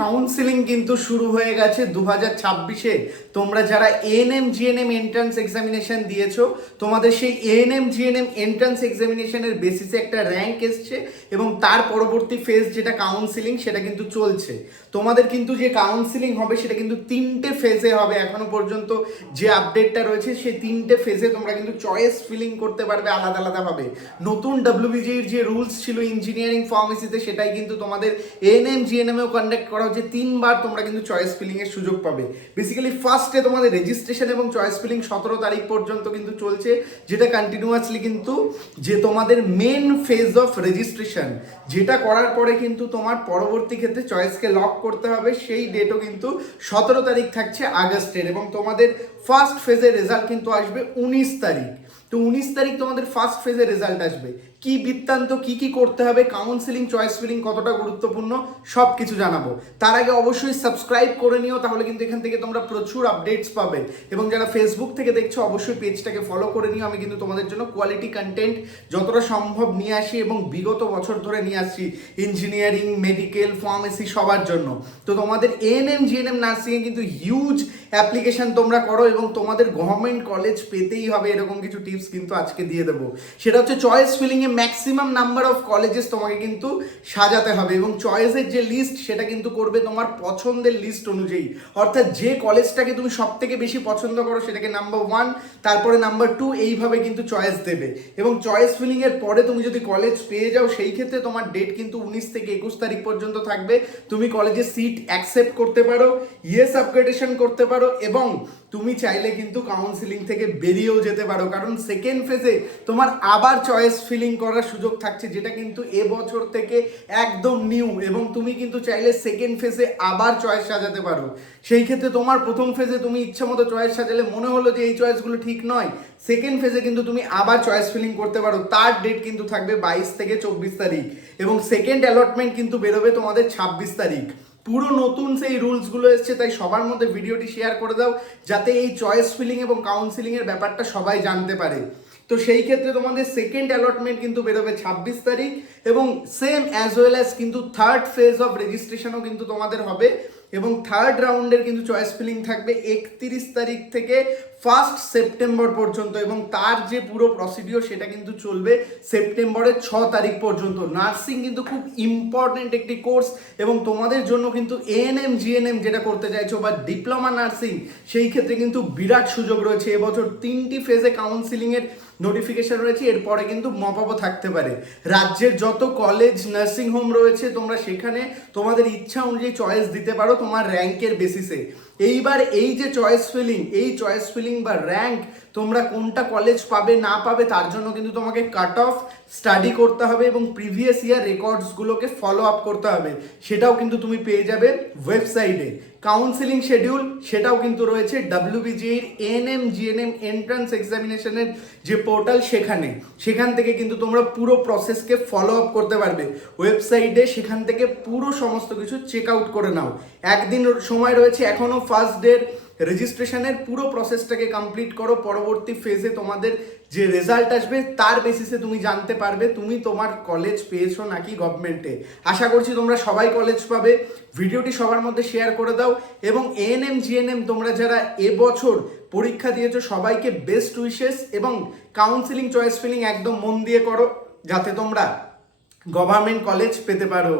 Counselling কিন্তু শুরু হয়ে গেছে 2026-এ। তোমরা যারা এএনএম জিএনএম এন্ট্রান্স এক্সামিনেশন দিয়েছো, তোমাদের সেই এএনএম জিএনএম এন্ট্রান্স এক্সামিনেশনের বেসিসে একটা র্যাঙ্ক এসছে এবং তার পরবর্তী ফেজ যেটা কাউন্সিলিং সেটা কিন্তু চলছে। তোমাদের কিন্তু যে কাউন্সিলিং হবে সেটা কিন্তু 3টে ফেজে হবে। এখনো পর্যন্ত যে আপডেটটা রয়েছে সেই 3টে ফেজে তোমরা কিন্তু চয়েস ফিলিং করতে পারবে আলাদা আলাদাভাবে। নতুন ডব্লিউবিজির যে রুলস ছিল ইঞ্জিনিয়ারিং ফার্মেসিতে সেটাই কিন্তু তোমাদের এএনএম জিএনএমেও কন্ডাক্ট করা হচ্ছে। 3বার তোমরা কিন্তু চয়েস ফিলিং এর সুযোগ পাবে। বেসিক্যালি ফার্স্টে তোমাদের রেজিস্ট্রেশন এবং চয়েস ফিলিং 17 তারিখ পর্যন্ত কিন্তু চলছে, যেটা কন্টিনিউয়াসলি কিন্তু যে তোমাদের মেন ফেজ অফ রেজিস্ট্রেশন, যেটা করার পরে কিন্তু তোমার পরবর্তী ক্ষেত্রে চয়েসকে লক করতে হবে, সেই ডেটও কিন্তু 17 তারিখ থাকছে আগস্টের। এবং তোমাদের ফার্স্ট ফেজের রেজাল্ট কিন্তু আসবে 19 তারিখ। তো 19 তারিখ তোমাদের ফার্স্ট ফেজের রেজাল্ট আসবে। কি বৃত্তান্ত, কি করতে হবে, কাউন্সিলিং চয়েস ফিলিং কতটা গুরুত্বপূর্ণ, সব কিছু জানাবো। তার আগে অবশ্যই সাবস্ক্রাইব করে নিও, তাহলে কিন্তু এখান থেকে তোমরা প্রচুর আপডেটস পাবে। এবং যারা ফেসবুক থেকে দেখছো অবশ্যই পেজটাকে ফলো করে নিও। আমি কিন্তু তোমাদের জন্য কোয়ালিটি কন্টেন্ট যতটা সম্ভব নিয়ে আসি এবং বিগত বছর ধরে নিয়ে আসছি ইঞ্জিনিয়ারিং, মেডিকেল, ফার্মেসি সবার জন্য। তো তোমাদের এএনএম জিএনএম নার্সিংয়ে কিন্তু হিউজ অ্যাপ্লিকেশন তোমরা করো এবং তোমাদের গভর্নমেন্ট কলেজ পেতেই হবে, এরকম কিছু টিপস কিন্তু আজকে দিয়ে দেবো। সেটা হচ্ছে চয়েস ফিলিংয়ে ম্যাক্সিমাম নাম্বার অফ কলেজেস তোমাকে কিন্তু সাজাতে হবে এবং চয়েসের যে লিস্ট সেটা কিন্তু করবে তোমার পছন্দের লিস্ট অনুযায়ী। অর্থাৎ যে কলেজটাকে তুমি সব থেকে বেশি পছন্দ করো সেটাকে নাম্বার 1, তারপরে নাম্বার 2, এইভাবে কিন্তু চয়েস দেবে। এবং চয়েস ফিলিংয়ের পরে তুমি যদি কলেজ পেয়ে যাও, সেই ক্ষেত্রে তোমার ডেট কিন্তু 19 থেকে 21 তারিখ পর্যন্ত থাকবে। তুমি কলেজে সিট অ্যাকসেপ্ট করতে পারো, ইয়েস আপগ্রেডেশন করতে পারো এবং তুমি চাইলে কিন্তু কাউন্সিলিং থেকে বেরিয়েও যেতে পারো। কারণ সেকেন্ড ফেজে তোমার আবার চয়েস ফিলিং করার সুযোগ থাকছে, যেটা কিন্তু এবছর থেকে একদম নিউ। এবং তুমি কিন্তু চাইলে সেকেন্ড ফেজে আবার চয়েস সাজাতে পারো। সেই ক্ষেত্রে তোমার প্রথম ফেজে তুমি ইচ্ছা মতো চয়েস সাজালে মনে হলো যে এই চয়েসগুলো ঠিক নয়, সেকেন্ড ফেজে কিন্তু তুমি আবার চয়েস ফিলিং করতে পারো। তার ডেট কিন্তু থাকবে 22 থেকে 24 তারিখ এবং সেকেন্ড অ্যালটমেন্ট কিন্তু বেরোবে তোমাদের 26 তারিখ। পুরো নতুন সেই রুলসগুলো এসছে, তাই সবার মধ্যে ভিডিওটি শেয়ার করে দাও যাতে এই চয়েস ফিলিং এবং কাউন্সিলিংয়ের ব্যাপারটা সবাই জানতে পারে। তো সেই ক্ষেত্রে তোমাদের সেকেন্ড অ্যালটমেন্ট কিন্তু বেরোবে 26 তারিখ এবং সেম অ্যাজ ওয়েল অ্যাজ কিন্তু থার্ড ফেজ অফ রেজিস্ট্রেশনও কিন্তু তোমাদের হবে এবং থার্ড রাউন্ডের কিন্তু চয়েস ফিলিং থাকবে 31 তারিখ থেকে 1 সেপ্টেম্বর পর্যন্ত এবং তার যে পুরো প্রসিডিওর সেটা কিন্তু চলবে সেপ্টেম্বরের 6 তারিখ পর্যন্ত। নার্সিং কিন্তু খুব ইম্পর্টেন্ট একটি কোর্স এবং তোমাদের জন্য কিন্তু এএনএম জিএনএম যেটা করতে চাইছো বা ডিপ্লোমা নার্সিং, সেই ক্ষেত্রে কিন্তু বিরাট সুযোগ রয়েছে। এবছর 3টি ফেজে কাউন্সিলিংয়ের নোটিফিকেশন রয়েছে, এরপরে কিন্তু মপআপও থাকতে পারে। রাজ্যের যত কলেজ, নার্সিং হোম রয়েছে তোমরা সেখানে তোমাদের ইচ্ছা অনুযায়ী চয়েস দিতে পারো তোমার র্যাঙ্কের বেসিসে। এইবার এই যে চয়েস ফিলিং, এই চয়েস ফিলিং বা র্যাঙ্ক তোমরা কোনটা কলেজ পাবে না পাবে তার জন্য কিন্তু তোমাকে কাট অফ স্টাডি করতে হবে এবং প্রিভিয়াস ইয়ার রেকর্ডসগুলোকে ফলো আপ করতে হবে। সেটাও কিন্তু তুমি পেয়ে যাবে ওয়েবসাইটে। কাউন্সিলিং শিডিউল সেটাও কিন্তু রয়েছে ডব্লিউবিজির এএনএম জিএনএম এন্ট্রান্স এক্সামিনেশনের যে পোর্টাল, সেখান থেকে কিন্তু তোমরা পুরো প্রসেসকে ফলো আপ করতে পারবে ওয়েবসাইটে। সেখান থেকে পুরো সমস্ত কিছু চেক আউট করে নাও। একদিন সময় রয়েছে এখনও ফার্স্ট ডের রেজিস্ট্রেশনের, পুরো প্রসেসটাকে কমপ্লিট করো। পরবর্তী ফেজে তোমাদের যে রেজাল্ট আসবে তার বেসিসে তুমি জানতে পারবে তুমি তোমার কলেজ পেয়েছো নাকি গভর্নমেন্টে। আশা করছি তোমরা সবাই কলেজ পাবে। ভিডিওটি সবার মধ্যে শেয়ার করে দাও এবং এএনএম জিএনএম তোমরা যারা এবছর পরীক্ষা দিয়েছো সবাইকে বেস্ট উইশেস এবং কাউন্সিলিং চয়েস ফিলিং একদম মন দিয়ে করো যাতে তোমরা গভর্নমেন্ট কলেজ পেতে পারো।